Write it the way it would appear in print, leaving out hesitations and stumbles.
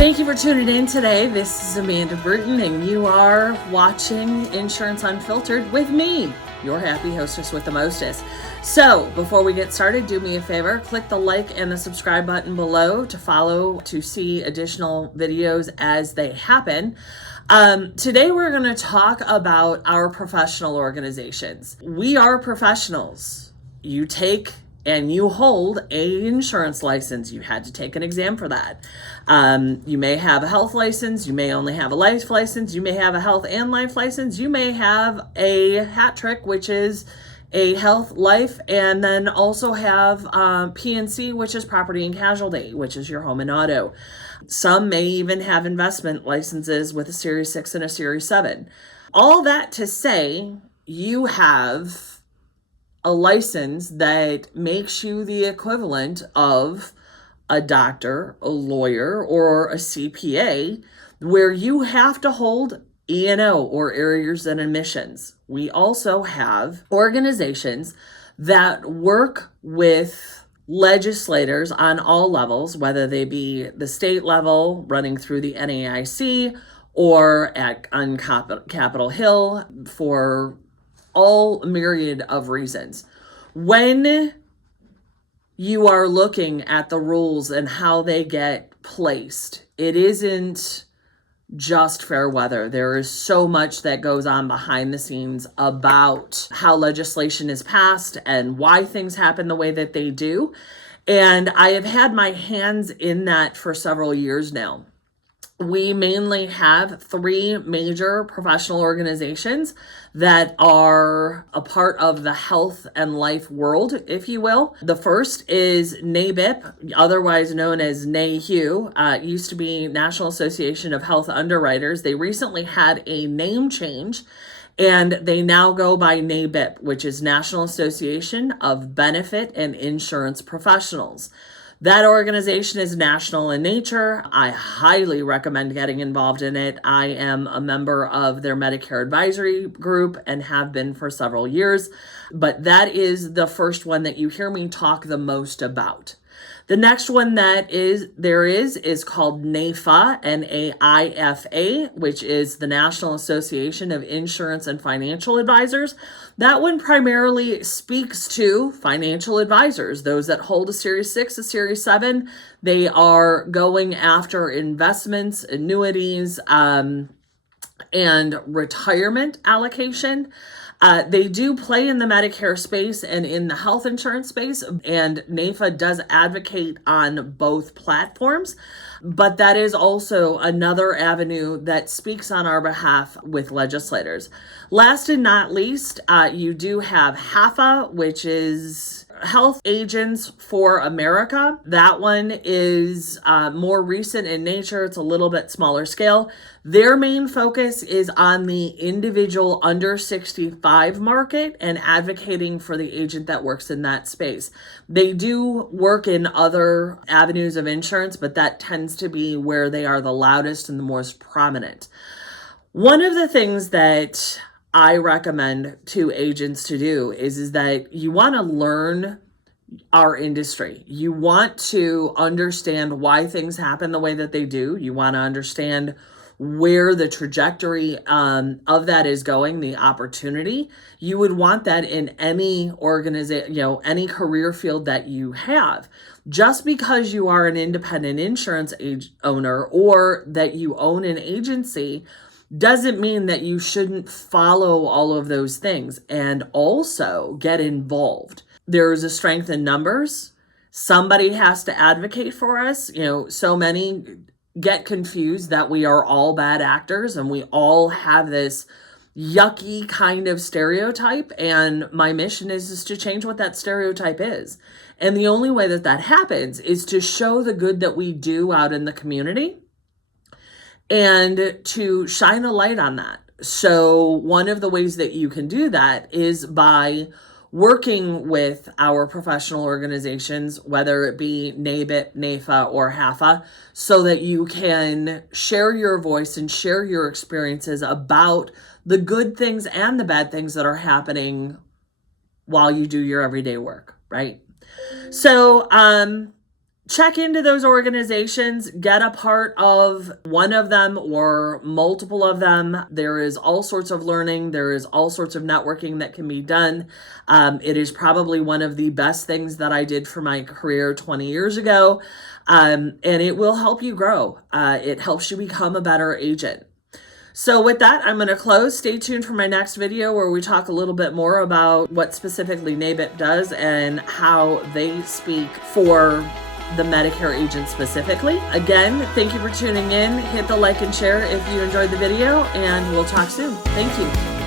Thank you for tuning in today. This is Amanda Brewton, and you are watching Insurance Unfiltered with me, your happy hostess with the mostest. So before we get started, do me a favor, click the like and the subscribe button below to follow to see additional videos as they happen. Today we're going to talk about our professional organizations. We are professionals. You take and you hold an insurance license. You had to take an exam for that. You may have a health license. You may only have a life license. You may have a health and life license. You may have a hat trick, which is a health, life, and then also have P&C, which is property and casualty, which is your home and auto. Some may even have investment licenses with a Series 6 and a Series 7. All that to say, you have a license that makes you the equivalent of a doctor, a lawyer, or a CPA, where you have to hold E&O, or arrears and omissions. We also have organizations that work with legislators on all levels, whether they be the state level running through the NAIC or on Capitol Hill for all myriad of reasons. When you are looking at the rules and how they get placed, it isn't just fair weather. There is so much that goes on behind the scenes about how legislation is passed and why things happen the way that they do. And I have had my hands in that for several years now. We mainly have three major professional organizations that are a part of the health and life world, if you will. The first is NABIP, otherwise known as NAHU. It used to be National Association of Health Underwriters. They recently had a name change, and they now go by NABIP, which is National Association of Benefit and Insurance Professionals. That organization is national in nature. I highly recommend getting involved in it. I am a member of their Medicare advisory group and have been for several years, but that is the first one that you hear me talk the most about. The next one that is called NAIFA, N-A-I-F-A, which is the National Association of Insurance and Financial Advisors. That one primarily speaks to financial advisors, those that hold a Series 6, a Series 7. They are going after investments, annuities, and retirement allocation. They do play in the Medicare space and in the health insurance space, and NAIFA does advocate on both platforms, but that is also another avenue that speaks on our behalf with legislators. Last and not least, you do have HAFA, which is Health Agents for America. That one is more recent in nature. It's a little bit smaller scale. Their main focus is on the individual under 65 market and advocating for the agent that works in that space. They do work in other avenues of insurance, but that tends to be where they are the loudest and the most prominent. One of the things that I recommend to agents to do is that you want to learn our industry. You want to understand why things happen the way that they do. You want to understand where the trajectory of that is going, the opportunity. You would want that in any organization, any career field that you have. Just because you are an independent insurance owner or that you own an agency doesn't mean that you shouldn't follow all of those things and also get involved. There's a strength in numbers. Somebody has to advocate for us. So many get confused that we are all bad actors and we all have this yucky kind of stereotype. And my mission is to change what that stereotype is. And the only way that that happens is to show the good that we do out in the community and to shine a light on that. So one of the ways that you can do that is by working with our professional organizations, whether it be NABIP, NAIFA, or HAFA, so that you can share your voice and share your experiences about the good things and the bad things that are happening while you do your everyday work, right? So check into those organizations, get a part of one of them or multiple of them. There is all sorts of learning. There is all sorts of networking that can be done. It is probably one of the best things that I did for my career 20 years ago. And it will help you grow. It helps you become a better agent. So with that, I'm going to close. Stay tuned for my next video where we talk a little bit more about what specifically NABIP does and how they speak for the Medicare agent specifically. Again, thank you for tuning in. Hit the like and share if you enjoyed the video, and we'll talk soon. Thank you.